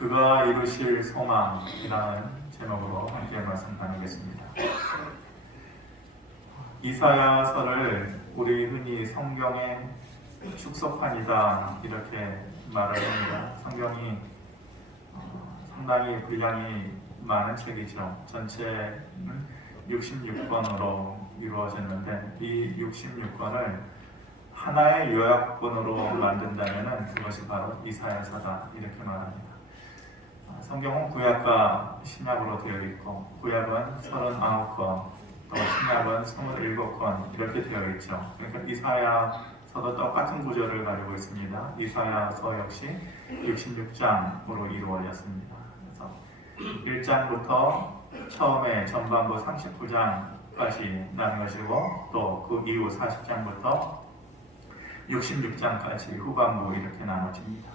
그가 이루실 소망이라는 제목으로 함께 말씀 나누겠습니다. 이사야서를 우리 흔히 성경의 축소판이다 이렇게 말을 합니다. 성경이 상당히 분량이 많은 책이죠. 전체는 66권으로 이루어졌는데 이 66권을 하나의 요약본으로 만든다면 그것이 바로 이사야서다 이렇게 말합니다. 성경은 구약과 신약으로 되어 있고 구약은 39권, 또 신약은 27권 이렇게 되어 있죠. 그러니까 이사야서도 똑같은 구조를 가지고 있습니다. 이사야서 역시 66장으로 이루어졌습니다. 그래서 1장부터 처음에 전반부 39장까지 나누어지고 또 그 이후 40장부터 66장까지 후반부 이렇게 나눠집니다.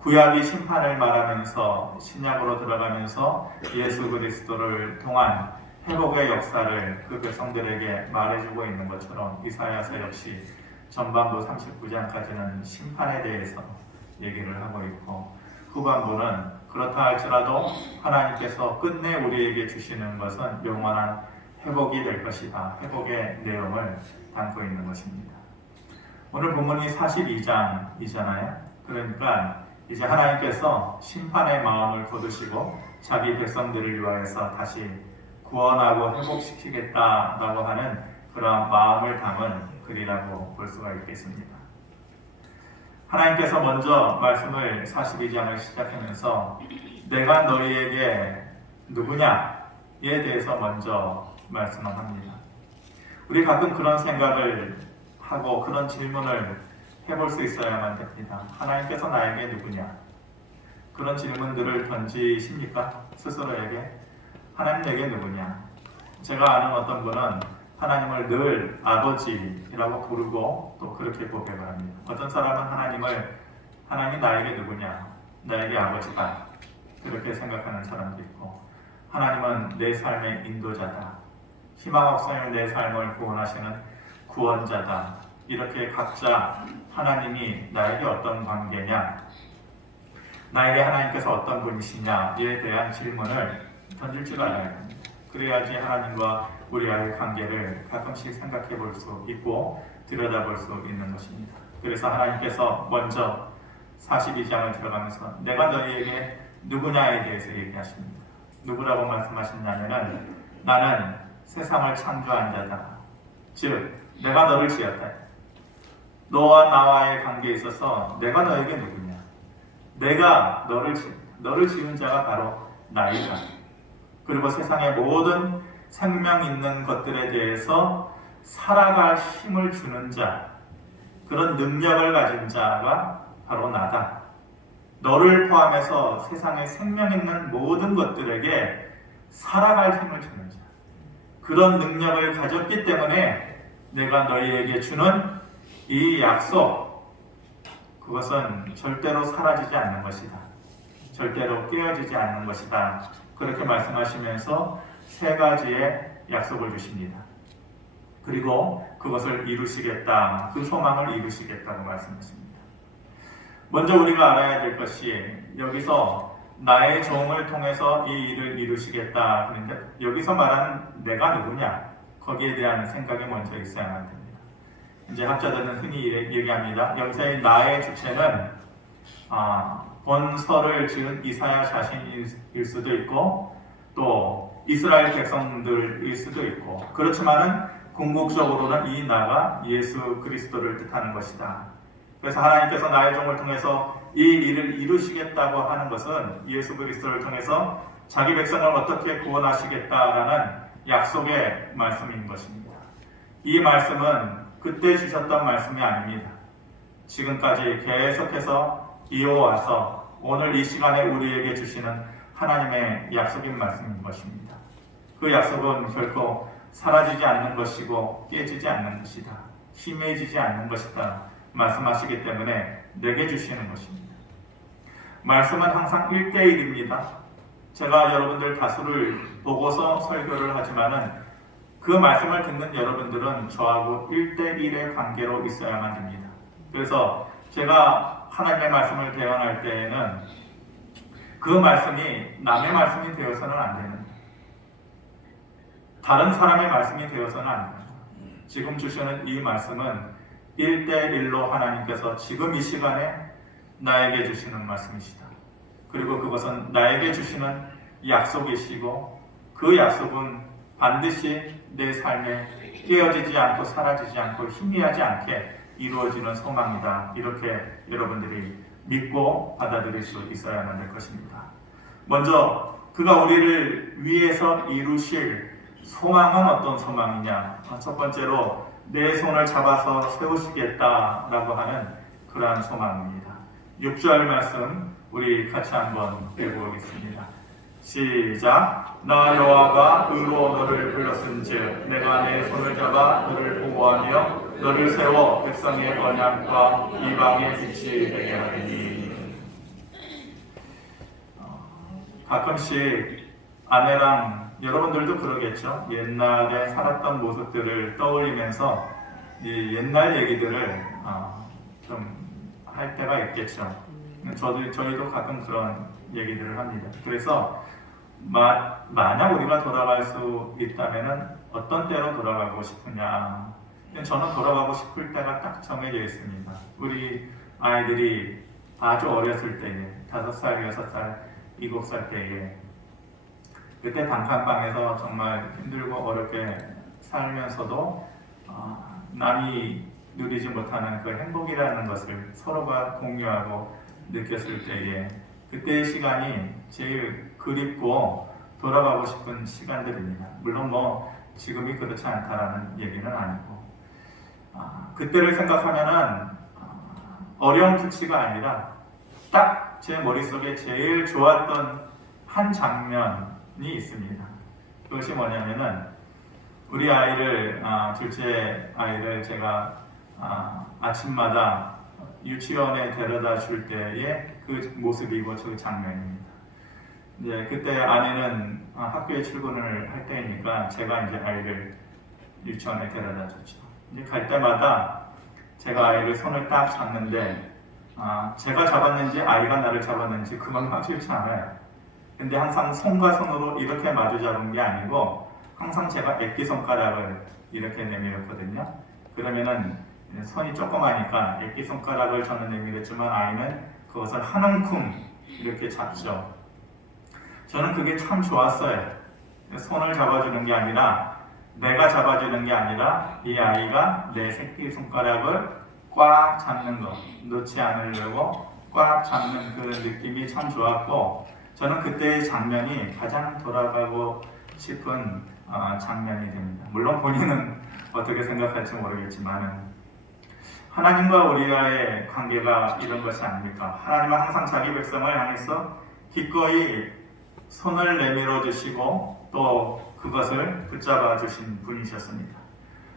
구약이 심판을 말하면서 신약으로 들어가면서 예수 그리스도를 통한 회복의 역사를 그 백성들에게 말해주고 있는 것처럼 이사야서 역시 전반부 39장까지는 심판에 대해서 얘기를 하고 있고 후반부는 그렇다 할지라도 하나님께서 끝내 우리에게 주시는 것은 영원한 회복이 될 것이다. 회복의 내용을 담고 있는 것입니다. 오늘 본문이 42장이잖아요. 그러니까 이제 하나님께서 심판의 마음을 거두시고 자기 백성들을 위하여서 다시 구원하고 회복시키겠다라고 하는 그러한 마음을 담은 글이라고 볼 수가 있겠습니다. 하나님께서 먼저 말씀을 42장을 시작하면서 내가 너희에게 누구냐에 대해서 먼저 말씀을 합니다. 우리 가끔 그런 생각을 하고 그런 질문을 해볼 수 있어야만 됩니다. 하나님께서 나에게 누구냐? 그런 질문들을 던지십니까? 스스로에게. 하나님 내게 누구냐? 제가 아는 어떤 분은 하나님을 늘 아버지라고 부르고 또 그렇게 고백을 합니다. 어떤 사람은 하나님이 나에게 누구냐? 나에게 아버지다. 그렇게 생각하는 사람도 있고 하나님은 내 삶의 인도자다. 희망 없으면 내 삶을 구원하시는 구원자다. 이렇게 각자 하나님이 나에게 어떤 관계냐, 나에게 하나님께서 어떤 분이시냐에 대한 질문을 던질 줄 알아야 합니다. 그래야지 하나님과 우리와의 관계를 가끔씩 생각해 볼 수 있고 들여다볼 수 있는 것입니다. 그래서 하나님께서 먼저 42장을 들어가면서 내가 너희에게 누구냐에 대해서 얘기하십니다. 누구라고 말씀하셨냐면 나는 세상을 창조한 자다. 즉 내가 너를 지었다. 너와 나와의 관계에 있어서 내가 너에게 누구냐? 내가 너를 지은 자가 바로 나이다. 그리고 세상의 모든 생명 있는 것들에 대해서 살아갈 힘을 주는 자, 그런 능력을 가진 자가 바로 나다. 너를 포함해서 세상에 생명 있는 모든 것들에게 살아갈 힘을 주는 자, 그런 능력을 가졌기 때문에 내가 너희에게 주는 이 약속, 그것은 절대로 사라지지 않는 것이다. 절대로 깨어지지 않는 것이다. 그렇게 말씀하시면서 세 가지의 약속을 주십니다. 그리고 그것을 이루시겠다. 그 소망을 이루시겠다고 말씀하십니다. 먼저 우리가 알아야 될 것이 여기서 나의 종을 통해서 이 일을 이루시겠다 하는데 여기서 말하는 내가 누구냐? 거기에 대한 생각이 먼저 있어야만 됩니다. 이제 학자들은 흔히 얘기합니다. 여기서의 나의 주체는 본서를 지은 이사야 자신일 수도 있고 또 이스라엘 백성들일 수도 있고 그렇지만은 궁극적으로는 이 나가 예수 그리스도를 뜻하는 것이다. 그래서 하나님께서 나의 종을 통해서 이 일을 이루시겠다고 하는 것은 예수 그리스도를 통해서 자기 백성을 어떻게 구원하시겠다라는 약속의 말씀인 것입니다. 이 말씀은 그때 주셨던 말씀이 아닙니다. 지금까지 계속해서 이어와서 오늘 이 시간에 우리에게 주시는 하나님의 약속인 말씀인 것입니다. 그 약속은 결코 사라지지 않는 것이고 깨지지 않는 것이다. 희미해지지 않는 것이다. 말씀하시기 때문에 내게 주시는 것입니다. 말씀은 항상 1대1입니다. 제가 여러분들 다수를 보고서 설교를 하지만은 그 말씀을 듣는 여러분들은 저하고 1대1의 관계로 있어야만 됩니다. 그래서 제가 하나님의 말씀을 대언할 때에는 그 말씀이 남의 말씀이 되어서는 안 됩니다. 다른 사람의 말씀이 되어서는 안 됩니다. 지금 주시는 이 말씀은 1대1로 하나님께서 지금 이 시간에 나에게 주시는 말씀이시다. 그리고 그것은 나에게 주시는 약속이시고 그 약속은 반드시 내 삶에 깨어지지 않고 사라지지 않고 희미하지 않게 이루어지는 소망이다. 이렇게 여러분들이 믿고 받아들일 수 있어야만 될 것입니다. 먼저 그가 우리를 위해서 이루실 소망은 어떤 소망이냐? 첫 번째로 내 손을 잡아서 세우시겠다라고 하는 그러한 소망입니다. 6절 말씀 우리 같이 한번 읽어보겠습니다. 시작. 나 여호와가 의로 너를 불렀은즉 내가 내 손을 잡아 너를 보호하며 너를 세워 백성의 언약과 이방의 빛이 되게 하리니. 가끔씩 아내랑 여러분들도 그러겠죠. 옛날에 살았던 모습들을 떠올리면서 이 옛날 얘기들을 좀 할 때가 있겠죠. 저희도 가끔 그런 얘기들을 합니다. 그래서 만약 우리가 돌아갈 수 있다면 어떤 때로 돌아가고 싶으냐? 저는 돌아가고 싶을 때가 딱 정해져 있습니다. 우리 아이들이 아주 어렸을 때에 5살, 6살, 7살 때에 그때 단칸방에서 정말 힘들고 어렵게 살면서도 남이 누리지 못하는 그 행복이라는 것을 서로가 공유하고 느꼈을 때에 그때의 시간이 제일 그립고 돌아가고 싶은 시간들입니다. 물론 지금이 그렇지 않다라는 얘기는 아니고 그때를 생각하면은 어려운 특치가 아니라 딱 제 머릿속에 제일 좋았던 한 장면이 있습니다. 그것이 뭐냐면은 우리 아이를 둘째 아이를 제가 아침마다 유치원에 데려다 줄 때의 그 모습이고 그 장면입니다. 이제 그때 아내는 학교에 출근을 할 때이니까 제가 이제 아이를 유치원에 데려다 줬죠. 이제 갈 때마다 제가 아이를 손을 딱 잡는데 제가 잡았는지 아이가 나를 잡았는지 그건 확실치 않아요. 근데 항상 손과 손으로 이렇게 마주 잡은 게 아니고 항상 제가 액기손가락을 이렇게 내밀었거든요. 그러면은 손이 조그마니까 액기손가락을 저는 내밀었지만 아이는 그것을 한 움큼 이렇게 잡죠. 저는 그게 참 좋았어요. 손을 잡아주는 게 아니라 내가 잡아주는 게 아니라 이 아이가 내 새끼손가락을 꽉 잡는 것, 놓지 않으려고 꽉 잡는 그 느낌이 참 좋았고 저는 그때의 장면이 가장 돌아가고 싶은 장면이 됩니다. 물론 본인은 어떻게 생각할지 모르겠지만 하나님과 우리와의 관계가 이런 것이 아닙니까? 하나님은 항상 자기 백성을 향해서 기꺼이 손을 내밀어 주시고 또 그것을 붙잡아 주신 분이셨습니다.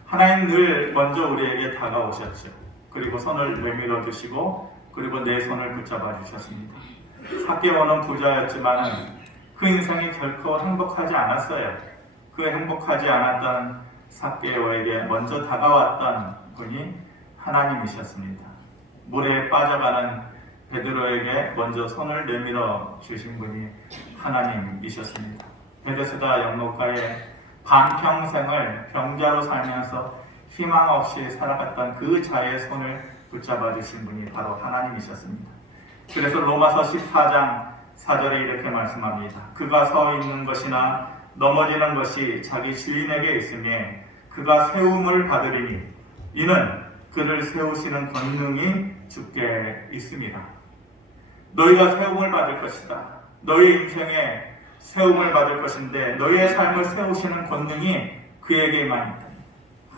하나님 늘 먼저 우리에게 다가오셨죠. 그리고 손을 내밀어 주시고 그리고 내 손을 붙잡아 주셨습니다. 삭개오는 부자였지만 그 인생이 결코 행복하지 않았어요. 그 행복하지 않았던 삭개오에게 먼저 다가왔던 분이 하나님이셨습니다. 물에 빠져가는 베드로에게 먼저 손을 내밀어 주신 분이 하나님이셨습니다. 베데스다 연못가에 반평생을 병자로 살면서 희망 없이 살아갔던 그 자의 손을 붙잡아 주신 분이 바로 하나님이셨습니다. 그래서 로마서 14장 4절에 이렇게 말씀합니다. 그가 서 있는 것이나 넘어지는 것이 자기 주인에게 있으며 그가 세움을 받으리니 이는 그를 세우시는 권능이 주께 있습니다. 너희가 세움을 받을 것이다. 너희 인생에 세움을 받을 것인데 너희의 삶을 세우시는 권능이 그에게만 있다.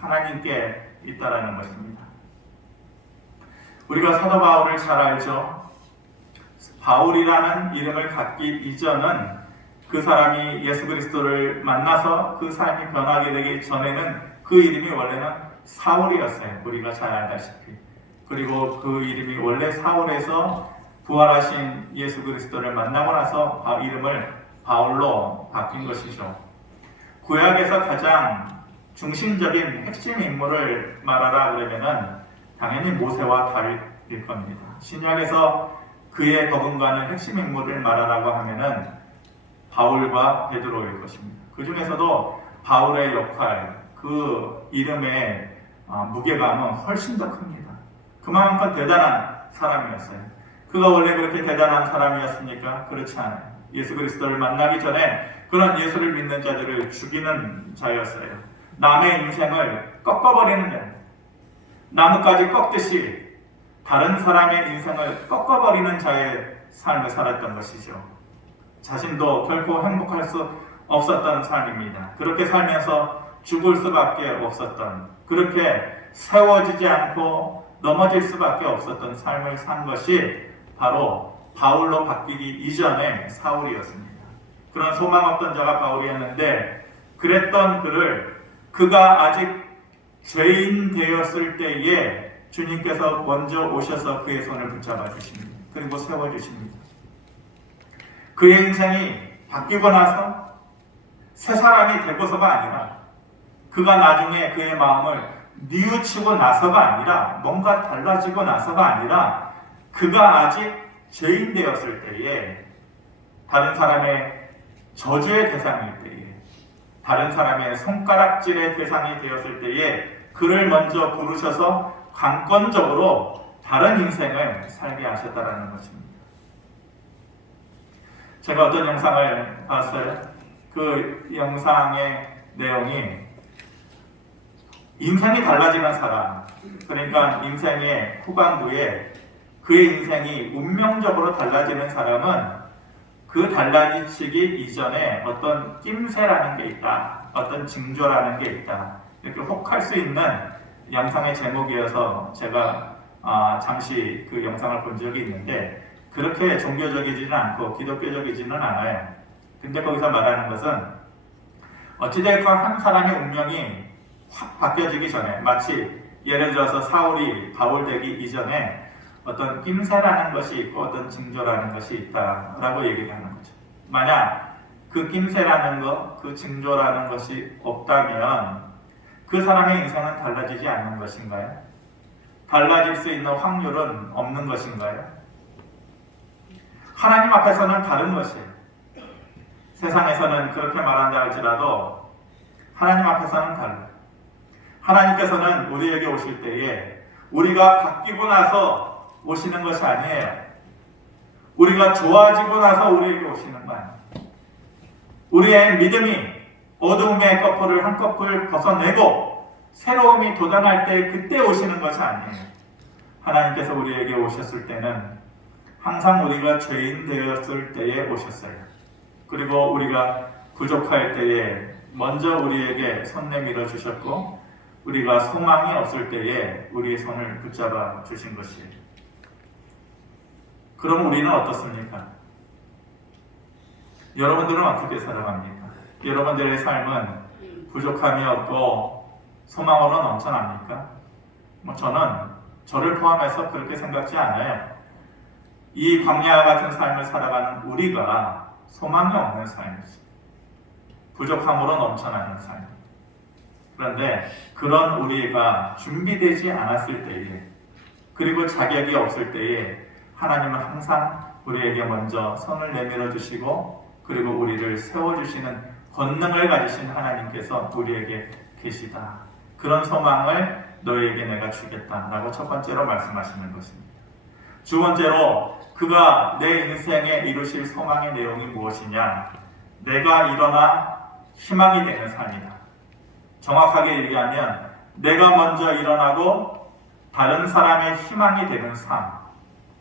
하나님께 있다라는 것입니다. 우리가 사도 바울을 잘 알죠. 바울이라는 이름을 갖기 이전은 그 사람이 예수 그리스도를 만나서 그 삶이 변하게 되기 전에는 그 이름이 원래는 사울이었어요. 우리가 잘 알다시피. 그리고 그 이름이 원래 사울에서 부활하신 예수 그리스도를 만나고 나서 이름을 바울로 바뀐 것이죠. 구약에서 가장 중심적인 핵심 인물을 말하라 그러면은 당연히 모세와 다윗일 겁니다. 신약에서 그의 버금가는 핵심 인물을 말하라고 하면은 바울과 베드로일 것입니다. 그 중에서도 바울의 역할, 그 이름의 무게감은 훨씬 더 큽니다. 그만큼 대단한 사람이었어요. 그가 원래 그렇게 대단한 사람이었습니까? 그렇지 않아요. 예수 그리스도를 만나기 전에 그런 예수를 믿는 자들을 죽이는 자였어요. 남의 인생을 꺾어버리는 자, 나뭇가지 꺾듯이 다른 사람의 인생을 꺾어버리는 자의 삶을 살았던 것이죠. 자신도 결코 행복할 수 없었던 삶입니다. 그렇게 살면서 죽을 수밖에 없었던, 그렇게 세워지지 않고 넘어질 수밖에 없었던 삶을 산 것이 바로 바울로 바뀌기 이전의 사울이었습니다. 그런 소망 없던 자가 바울이었는데, 그랬던 그가 아직 죄인 되었을 때에 주님께서 먼저 오셔서 그의 손을 붙잡아 주십니다. 그리고 세워주십니다. 그의 인생이 바뀌고 나서 새 사람이 되고서가 아니라, 그가 나중에 그의 마음을 뉘우치고 나서가 아니라, 뭔가 달라지고 나서가 아니라, 그가 아직 죄인 되었을 때에, 다른 사람의 저주의 대상일 때에, 다른 사람의 손가락질의 대상이 되었을 때에 그를 먼저 부르셔서 강권적으로 다른 인생을 살게 하셨다는 것입니다. 제가 어떤 영상을 봤어요. 그 영상의 내용이 인생이 달라지는 사람, 그러니까 인생의 후반부에 그의 인생이 운명적으로 달라지는 사람은 그 달라지기 이전에 어떤 낌새라는 게 있다, 어떤 징조라는 게 있다, 이렇게 혹할 수 있는 영상의 제목이어서 제가 잠시 그 영상을 본 적이 있는데, 그렇게 종교적이지는 않고 기독교적이지는 않아요. 근데 거기서 말하는 것은 어찌됐건 한 사람의 운명이 확 바뀌어지기 전에, 마치 예를 들어서 사울이 바울 되기 이전에 어떤 낌새라는 것이 있고 어떤 징조라는 것이 있다라고 얘기를 하는 거죠. 만약 그 낌새라는 것, 그 징조라는 것이 없다면 그 사람의 인생은 달라지지 않는 것인가요? 달라질 수 있는 확률은 없는 것인가요? 하나님 앞에서는 다른 것이에요. 세상에서는 그렇게 말한다 할지라도 하나님 앞에서는 달라요. 하나님께서는 우리에게 오실 때에 우리가 바뀌고 나서 오시는 것이 아니에요. 우리가 좋아지고 나서 우리에게 오시는 거 아니에요. 우리의 믿음이 어두움의 거풀을 한꺼풀 벗어내고 새로움이 돋아날 때 그때 오시는 것이 아니에요. 하나님께서 우리에게 오셨을 때는 항상 우리가 죄인 되었을 때에 오셨어요. 그리고 우리가 부족할 때에 먼저 우리에게 손 내밀어 주셨고, 우리가 소망이 없을 때에 우리의 손을 붙잡아 주신 것이에요. 그럼 우리는 어떻습니까? 여러분들은 어떻게 살아갑니까? 여러분들의 삶은 부족함이 없고 소망으로 넘쳐납니까? 저는 저를 포함해서 그렇게 생각지 않아요. 이 광야 같은 삶을 살아가는 우리가 소망이 없는 삶이지, 부족함으로 넘쳐나는 삶. 그런데 그런 우리가 준비되지 않았을 때에, 그리고 자격이 없을 때에 하나님은 항상 우리에게 먼저 손을 내밀어 주시고, 그리고 우리를 세워주시는 권능을 가지신 하나님께서 우리에게 계시다. 그런 소망을 너에게 내가 주겠다라고 첫 번째로 말씀하시는 것입니다. 두 번째로 그가 내 인생에 이루실 소망의 내용이 무엇이냐? 내가 일어나 희망이 되는 삶이다. 정확하게 얘기하면 내가 먼저 일어나고 다른 사람의 희망이 되는 삶.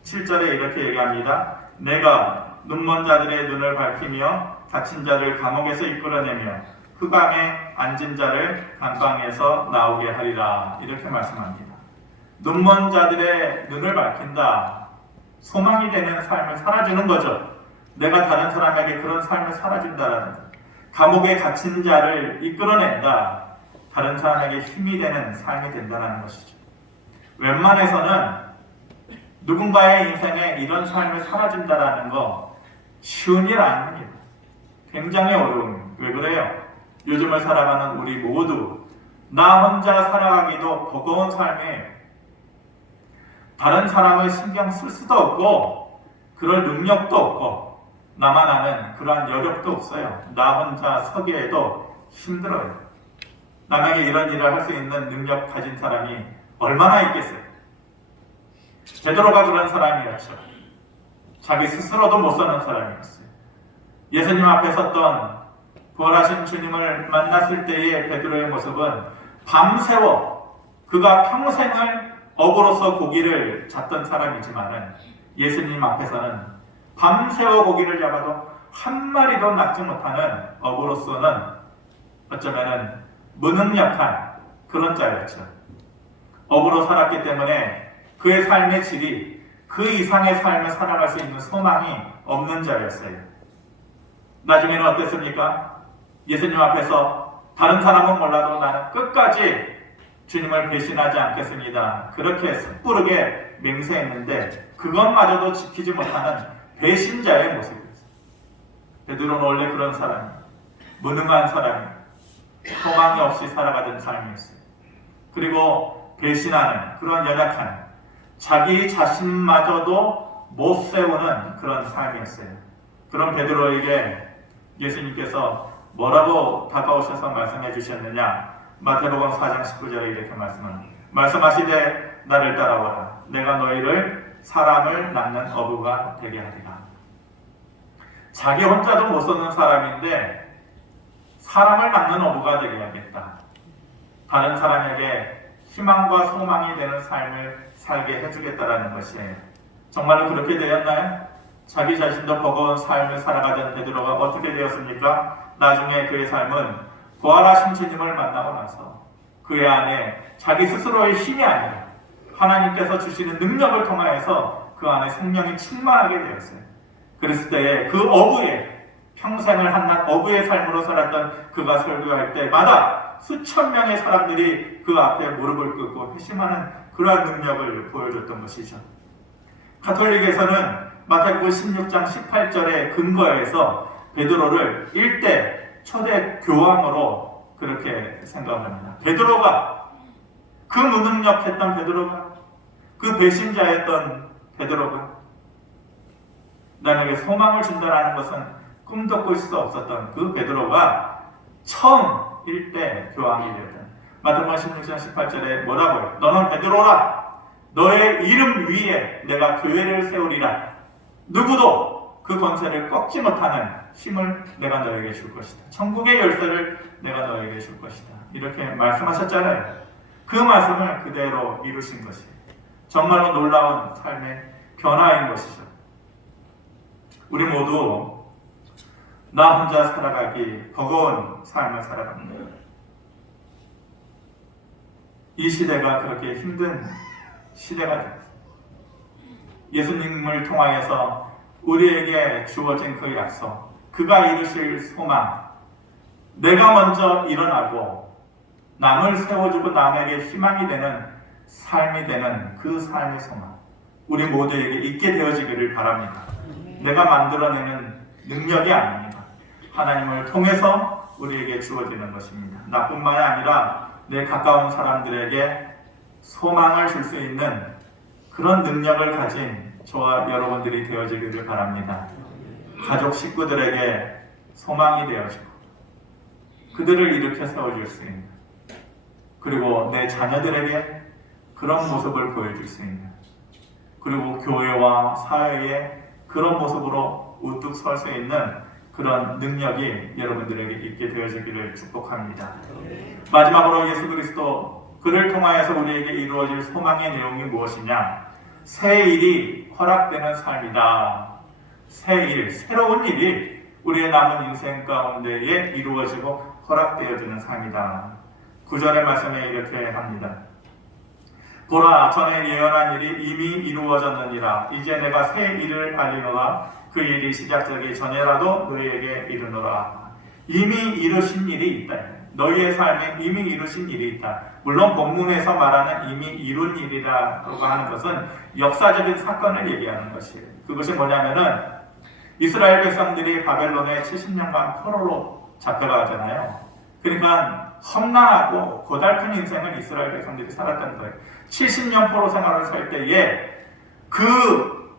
7절에 이렇게 얘기합니다. 내가 눈먼 자들의 눈을 밝히며 갇힌 자를 감옥에서 이끌어내며 흑암에 앉은 자를 감방에서 나오게 하리라. 이렇게 말씀합니다. 눈먼 자들의 눈을 밝힌다. 소망이 되는 삶을 살아주는 거죠. 내가 다른 사람에게 그런 삶을 살아준다라는 것. 감옥에 갇힌 자를 이끌어낸다. 다른 사람에게 힘이 되는 삶이 된다는 것이죠. 웬만해서는 누군가의 인생에 이런 삶을 살아준다라는 거 쉬운 일 아닙니다. 굉장히 어려운. 왜 그래요? 요즘을 살아가는 우리 모두 나 혼자 살아가기도 버거운 삶에 다른 사람을 신경 쓸 수도 없고, 그럴 능력도 없고 나만 아는 그러한 여력도 없어요. 나 혼자 서기에도 힘들어요. 남에게 이런 일을 할 수 있는 능력 가진 사람이 얼마나 있겠어요. 베드로가 그런 사람이었죠. 자기 스스로도 못 서는 사람이었어요. 예수님 앞에 섰던 부활하신 주님을 만났을 때의 베드로의 모습은 밤새워 그가 평생을 어부로서 고기를 잡던 사람이지만 예수님 앞에서는 밤새워 고기를 잡아도 한 마리도 낚지 못하는 어부로서는 어쩌면 무능력한 그런 자였죠. 어부로 살았기 때문에 그의 삶의 질이 그 이상의 삶을 살아갈 수 있는 소망이 없는 자였어요. 나중에는 어땠습니까? 예수님 앞에서 다른 사람은 몰라도 나는 끝까지 주님을 배신하지 않겠습니다. 그렇게 섣부르게 맹세했는데 그것마저도 지키지 못하는 배신자의 모습이었어요. 베드로는 원래 그런 사람이에요. 무능한 사람이에요. 소망이 없이 살아가던 삶이었어요. 그리고 배신하는 그런 연약한 자기 자신마저도 못 세우는 그런 삶이었어요. 그런 베드로에게 예수님께서 뭐라고 다가오셔서 말씀해 주셨느냐? 마태복음 4장 19절에 이렇게 말씀하시되 나를 따라오라. 내가 너희를 사람을 낳는 어부가 되게 하리라. 자기 혼자도 못 서는 사람인데 사람을 낳는 어부가 되게 하겠다. 다른 사람에게 희망과 소망이 되는 삶을 살게 해주겠다라는 것이에요. 정말로 그렇게 되었나요? 자기 자신도 버거운 삶을 살아가던 베드로가 어떻게 되었습니까? 나중에 그의 삶은 부활하신 주님을 만나고 나서 그의 안에 자기 스스로의 힘이 아니라 하나님께서 주시는 능력을 통하여서 그 안에 생명이 충만하게 되었어요. 그랬을 때에 그 어부의 평생을 한낱 어부의 삶으로 살았던 그가 설교할 때마다 수천 명의 사람들이 그 앞에 무릎을 꿇고 회심하는 그러한 능력을 보여줬던 것이죠. 가톨릭에서는 마태복음 16장 18절의 근거에서 베드로를 일대 초대 교황으로 그렇게 생각합니다. 베드로가 그 무능력했던 베드로가 그 배신자였던 베드로가 나에게 소망을 준다라는 것은 꿈도 꿀 수 없었던 그 베드로가 처음 일대 교황이 되었던 마태복음 16장 18절에 뭐라고 해요? 너는 베드로라. 너의 이름 위에 내가 교회를 세우리라. 누구도 그 권세를 꺾지 못하는 힘을 내가 너에게 줄 것이다. 천국의 열쇠를 내가 너에게 줄 것이다. 이렇게 말씀하셨잖아요. 그 말씀을 그대로 이루신 것이에요. 정말로 놀라운 삶의 변화인 것이죠. 우리 모두 나 혼자 살아가기 버거운 삶을 살아갑니다. 이 시대가 그렇게 힘든 시대가 되었습니다. 예수님을 통하여서 우리에게 주어진 그 약속, 그가 이루실 소망, 내가 먼저 일어나고 남을 세워주고 남에게 희망이 되는 삶이 되는 그 삶의 소망, 우리 모두에게 있게 되어지기를 바랍니다. 내가 만들어내는 능력이 아닙니다. 하나님을 통해서 우리에게 주어지는 것입니다. 나뿐만이 아니라 내 가까운 사람들에게 소망을 줄 수 있는 그런 능력을 가진 저와 여러분들이 되어지기를 바랍니다. 가족 식구들에게 소망이 되어지고 그들을 일으켜 세워줄 수 있는, 그리고 내 자녀들에게 그런 모습을 보여줄 수 있는, 그리고 교회와 사회에 그런 모습으로 우뚝 설 수 있는 그런 능력이 여러분들에게 있게 되어지기를 축복합니다. 마지막으로 예수 그리스도, 그를 통하여서 우리에게 이루어질 소망의 내용이 무엇이냐? 새 일이 허락되는 삶이다. 새 일, 새로운 일이 우리의 남은 인생 가운데에 이루어지고 허락되어지는 삶이다. 9절의 말씀에 이렇게 합니다. 보라, 전에 예언한 일이 이미 이루어졌느니라. 이제 내가 새 일을 알리노라. 그 일이 시작되기 전에라도 너희에게 이르노라. 이미 이루신 일이 있다. 너희의 삶에 이미 이루신 일이 있다. 물론 본문에서 말하는 이미 이룬 일이라고 하는 것은 역사적인 사건을 얘기하는 것이에요. 그것이 뭐냐면은 이스라엘 백성들이 바벨론에 70년간 포로로 잡혀가잖아요. 그러니까 험난하고 고달픈 인생을 이스라엘 백성들이 살았던 거예요. 70년 포로 생활을 살 때에 그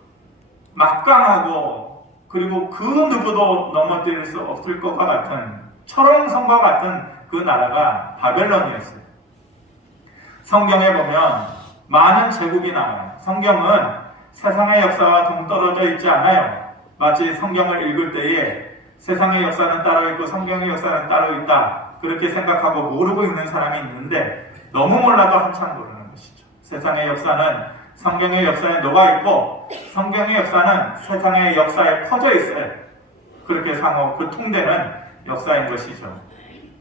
막강하고 그리고 그 누구도 넘어뜨릴 수 없을 것과 같은 철옹성과 같은 그 나라가 바벨론이었어요. 성경에 보면 많은 제국이 나와요. 성경은 세상의 역사와 동떨어져 있지 않아요. 마치 성경을 읽을 때에 세상의 역사는 따로 있고 성경의 역사는 따로 있다, 그렇게 생각하고 모르고 있는 사람이 있는데 너무 몰라도 한참 모르는 것이죠. 세상의 역사는 성경의 역사에 녹아있고 성경의 역사는 세상의 역사에 퍼져 있어요. 그렇게 상호 교통되는 역사인 것이죠.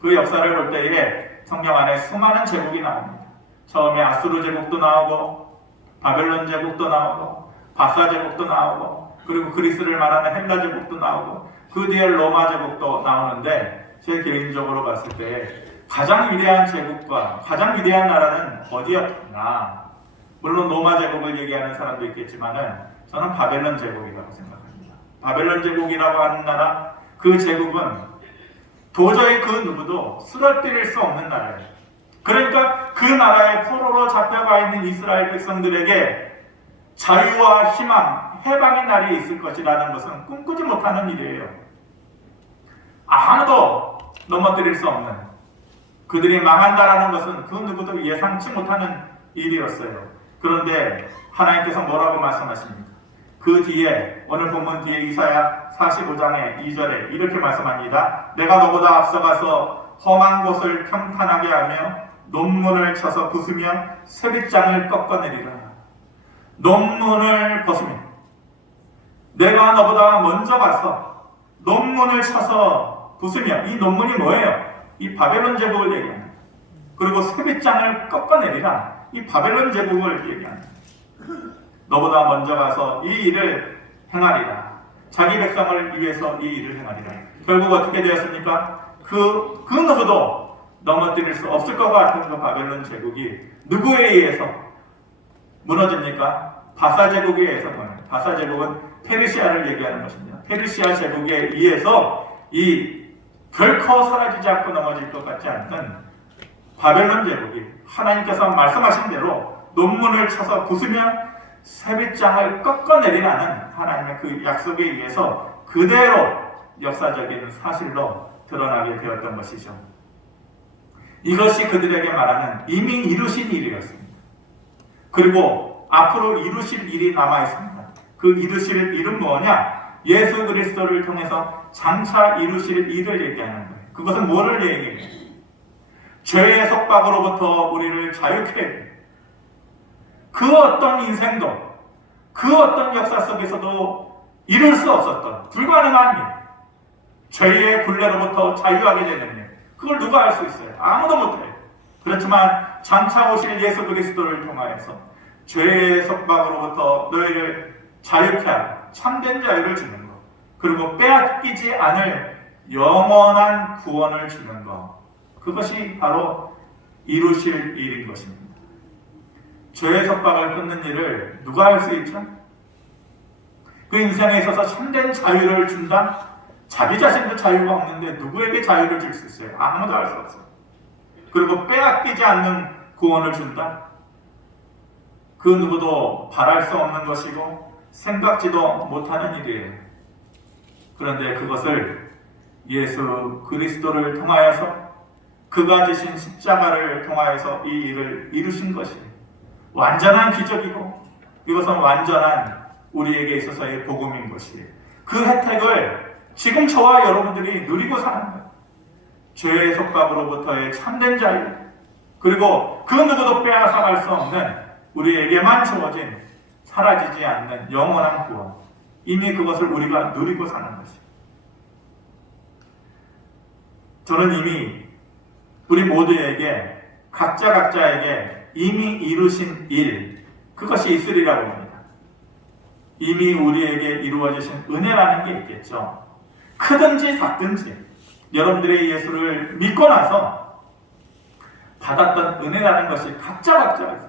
그 역사를 볼 때에 성경 안에 수많은 제국이 나옵니다. 처음에 아수르 제국도 나오고 바벨론 제국도 나오고 바사 제국도 나오고 그리고 그리스를 말하는 헬라 제국도 나오고 그 뒤에 로마 제국도 나오는데, 제 개인적으로 봤을 때 가장 위대한 제국과 가장 위대한 나라는 어디였나? 물론 로마 제국을 얘기하는 사람도 있겠지만은 저는 바벨론 제국이라고 생각합니다. 바벨론 제국이라고 하는 나라, 그 제국은 도저히 그 누구도 쓰러뜨릴 수 없는 나라예요. 그러니까 그 나라의 포로로 잡혀가 있는 이스라엘 백성들에게 자유와 희망, 해방의 날이 있을 것이라는 것은 꿈꾸지 못하는 일이에요. 아무도 넘어뜨릴 수 없는, 그들이 망한다라는 것은 그 누구도 예상치 못하는 일이었어요. 그런데 하나님께서 뭐라고 말씀하십니까? 그 뒤에, 오늘 본문 뒤에 이사야 45장의 2절에 이렇게 말씀합니다. 내가 너보다 앞서가서 험한 곳을 평탄하게 하며 논문을 쳐서 부수며 쇠빗장을 꺾어내리라. 논문을 벗으며, 내가 너보다 먼저 가서 논문을 쳐서 부수며, 이 논문이 뭐예요? 이 바벨론 제국을 얘기합니다. 그리고 쇠빗장을 꺾어내리라. 이 바벨론 제국을 얘기합니다. 너보다 먼저 가서 이 일을 행하리라. 자기 백성을 위해서 이 일을 행하리라. 결국 어떻게 되었습니까? 그 누구도 넘어뜨릴 수 없을 것 같은 그 바벨론 제국이 누구에 의해서 무너집니까? 바사 제국에 의해서 무너집니다. 바사 제국은 페르시아를 얘기하는 것입니다. 페르시아 제국에 의해서 이 결코 사라지지 않고 넘어질 것 같지 않는 바벨론 제국이 하나님께서 말씀하신 대로 논문을 쳐서 부수며 쇠빗장을 꺾어내리라는 하나님의 그 약속에 의해서 그대로 역사적인 사실로 드러나게 되었던 것이죠. 이것이 그들에게 말하는 이미 이루신 일이었습니다. 그리고 앞으로 이루실 일이 남아 있습니다. 그 이루실 일은 뭐냐? 예수 그리스도를 통해서 장차 이루실 일을 얘기하는 거예요. 그것은 뭐를 얘기해요? 죄의 속박으로부터 우리를 자유케 해요. 그 어떤 인생도, 그 어떤 역사 속에서도 이룰 수 없었던 불가능한 일, 죄의 굴레로부터 자유하게 되는 일, 그걸 누가 할 수 있어요? 아무도 못해요. 그렇지만 장차 오실 예수 그리스도를 통하여서 죄의 속박으로부터 너희를 자유케 하고 참된 자유를 주는 것, 그리고 빼앗기지 않을 영원한 구원을 주는 것, 그것이 바로 이루실 일인 것입니다. 죄의 속박을 끊는 일을 누가 할 수 있죠? 그 인생에 있어서 참된 자유를 준다? 자기 자신도 자유가 없는데 누구에게 자유를 줄 수 있어요? 아무도 할 수 없어요. 그리고 빼앗기지 않는 구원을 준다? 그 누구도 바랄 수 없는 것이고 생각지도 못하는 일이에요. 그런데 그것을 예수 그리스도를 통하여서, 그가 지신 십자가를 통하여서 이 일을 이루신 것이에요. 완전한 기적이고 이것은 완전한 우리에게 있어서의 복음인 것이에요. 그 혜택을 지금 저와 여러분들이 누리고 사는 거예요. 죄의 속박으로부터의 참된 자유, 그리고 그 누구도 빼앗아갈 수 없는 우리에게만 주어진 사라지지 않는 영원한 구원, 이미 그것을 우리가 누리고 사는 것이에요. 저는 이미 우리 모두에게, 각자에게 이미 이루신 일, 그것이 있으리라고 봅니다. 이미 우리에게 이루어지신 은혜라는 게 있겠죠. 크든지 작든지 여러분들의 예수를 믿고 나서 받았던 은혜라는 것이 각자 있어요.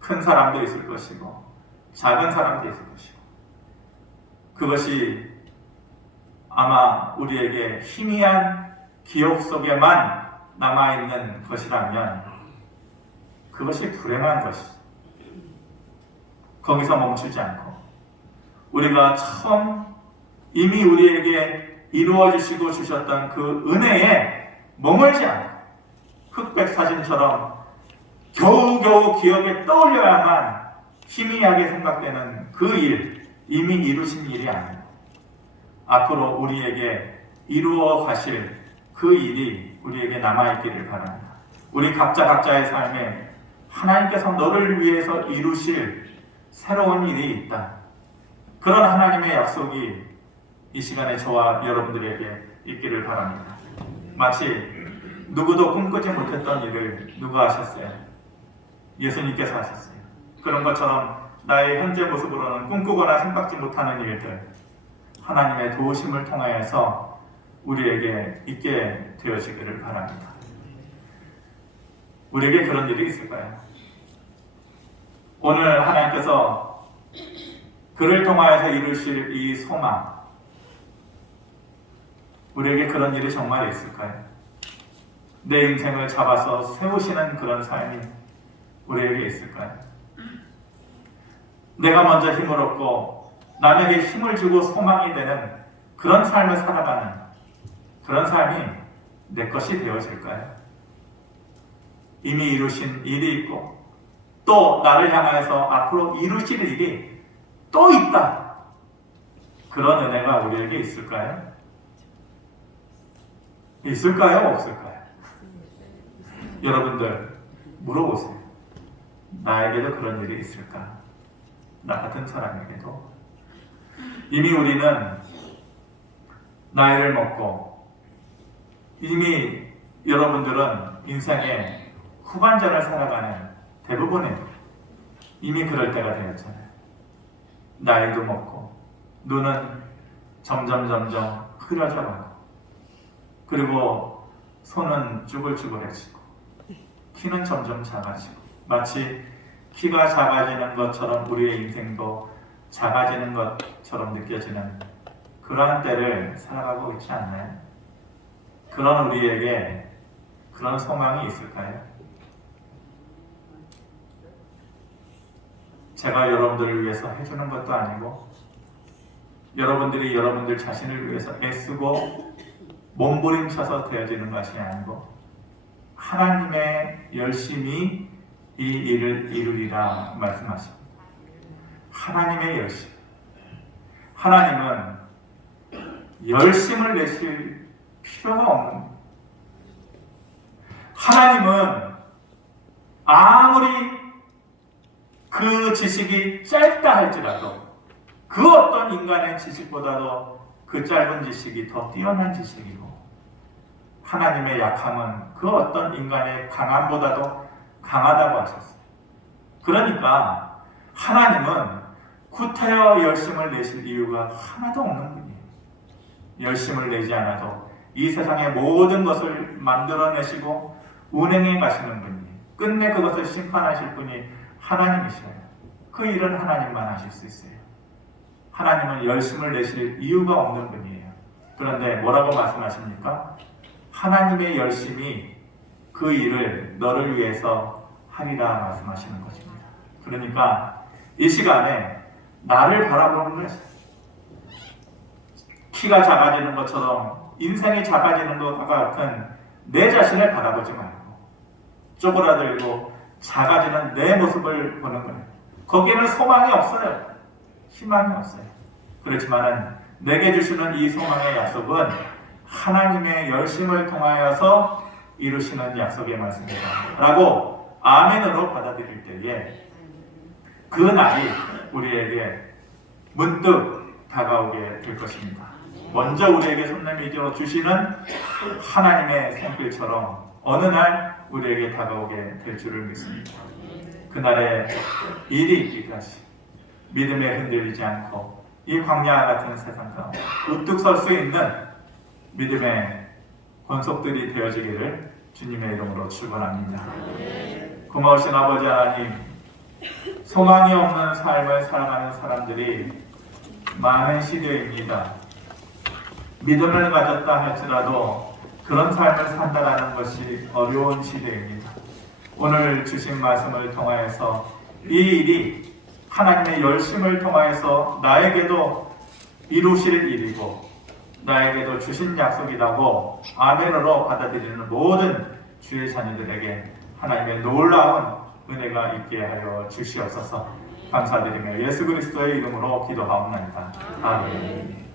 큰 사람도 있을 것이고 작은 사람도 있을 것이고, 그것이 아마 우리에게 희미한 기억 속에만 남아있는 것이라면 그것이 불행한 것이죠. 거기서 멈추지 않고 우리가 처음 이미 우리에게 이루어 주시고 주셨던 그 은혜에 머물지 않고 흑백 사진처럼 겨우겨우 기억에 떠올려야만 희미하게 생각되는 그 일, 이미 이루신 일이 아니고 앞으로 우리에게 이루어 가실 그 일이 우리에게 남아있기를 바랍니다. 우리 각자의 삶에 하나님께서 너를 위해서 이루실 새로운 일이 있다. 그런 하나님의 약속이 이 시간에 저와 여러분들에게 있기를 바랍니다. 마치 누구도 꿈꾸지 못했던 일을 누가 하셨어요? 예수님께서 하셨어요. 그런 것처럼 나의 현재 모습으로는 꿈꾸거나 생각지 못하는 일들, 하나님의 도우심을 통하여서 우리에게 있게 되어지기를 바랍니다. 우리에게 그런 일이 있을까요? 오늘 하나님께서 그를 통하여서 이루실 이 소망, 우리에게 그런 일이 정말 있을까요? 내 인생을 잡아서 세우시는 그런 삶이 우리에게 있을까요? 내가 먼저 힘을 얻고 남에게 힘을 주고 소망이 되는 그런 삶을 살아가는 그런 삶이 내 것이 되어질까요? 이미 이루신 일이 있고 또 나를 향하여서 앞으로 이루실 일이 또 있다. 그런 은혜가 우리에게 있을까요? 있을까요? 없을까요? 여러분들 물어보세요. 나에게도 그런 일이 있을까? 나 같은 사람에게도. 이미 우리는 나이를 먹고 이미 여러분들은 인생의 후반전을 살아가는 대부분은 이미 그럴 때가 되었잖아요. 나이도 먹고 눈은 점점 흐려져 가고 그리고 손은 쭈글쭈글해지고 키는 점점 작아지고 마치 키가 작아지는 것처럼 우리의 인생도 작아지는 것처럼 느껴지는 그러한 때를 살아가고 있지 않나요? 그런 우리에게 그런 소망이 있을까요? 제가 여러분들을 위해서 해주는 것도 아니고 여러분들이 여러분들 자신을 위해서 애쓰고 몸부림쳐서 되어지는 것이 아니고 하나님의 열심히 이 일을 이루리라 말씀하십니다. 하나님의 열심. 하나님은 열심을 내실 필요가 없는 거예요. 하나님은 아무리 그 지식이 짧다 할지라도 그 어떤 인간의 지식보다도 그 짧은 지식이 더 뛰어난 지식이고 하나님의 약함은 그 어떤 인간의 강함보다도 강하다고 하셨어요. 그러니까 하나님은 구태여 열심을 내실 이유가 하나도 없는 분이에요. 열심을 내지 않아도 이 세상의 모든 것을 만들어내시고 운행해 가시는 분이에요. 끝내 그것을 심판하실 분이 하나님이셔요. 그 일은 하나님만 하실 수 있어요. 하나님은 열심을 내실 이유가 없는 분이에요. 그런데 뭐라고 말씀하십니까? 하나님의 열심이 그 일을 너를 위해서 하리라 말씀하시는 것입니다. 그러니까 이 시간에 나를 바라보는 것이 키가 작아지는 것처럼 인생이 작아지는 것과 같은 내 자신을 바라보지 말고 쪼그라들고 작아지는 내 모습을 보는 거예요. 거기에는 소망이 없어요. 희망이 없어요. 그렇지만은 내게 주시는 이 소망의 약속은 하나님의 열심을 통하여서 이루시는 약속의 말씀이다 라고 아멘으로 받아들일 때에 그 날이 우리에게 문득 다가오게 될 것입니다. 먼저 우리에게 손 내밀어 주시는 하나님의 손길처럼 어느 날 우리에게 다가오게 될 줄을 믿습니다. 그날에 일이 있기까지 믿음에 흔들리지 않고 이 광야 같은 세상 가운데 우뚝 설 수 있는 믿음의 권속들이 되어지기를 주님의 이름으로 축원합니다. 고마우신 아버지 하나님, 소망이 없는 삶을 살아가는 사람들이 많은 시대입니다. 믿음을 가졌다 할지라도 그런 삶을 산다라는 것이 어려운 시대입니다. 오늘 주신 말씀을 통하여서 이 일이 하나님의 열심을 통하여서 나에게도 이루실 일이고 나에게도 주신 약속이라고 아멘으로 받아들이는 모든 주의 자녀들에게 하나님의 놀라운 은혜가 있게 하여 주시옵소서. 감사드리며 예수 그리스도의 이름으로 기도하옵나이다. 아멘.